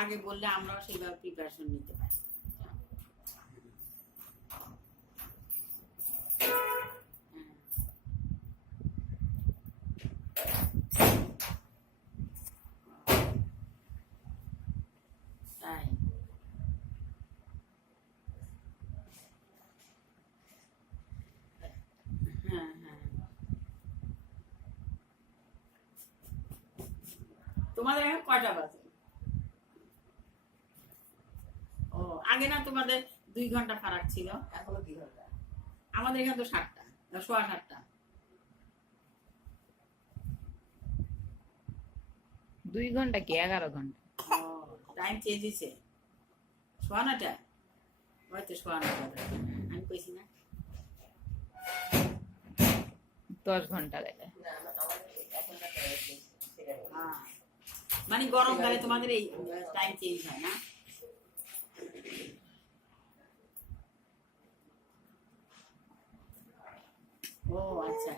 আগে বললে আমরাও সেইভাবে প্রিপারেশন নিতে পারি। তাই হ্যাঁ হ্যাঁ। তোমাদের এখন কয়টা বাজে? ও আগে না তোমাদের 2 ঘন্টা ফারাক ছিল? এখনো 2 ঘন্টা। আমাদের এখানে তো 7টা, 7:15। 2 ঘন্টা কি 11 ঘন্টা? ও টাইম চেঞ্জ হয়েছে। 9:15 হয়তো 9:15 আমি কইছি না 10 ঘন্টা লাগে। না আমাদের এখনটা হয়েছে সেটা বলি। হ্যাঁ মানে গরমকালে তোমাদের এই টাইম চেঞ্জ হয় না? ও আচ্ছা।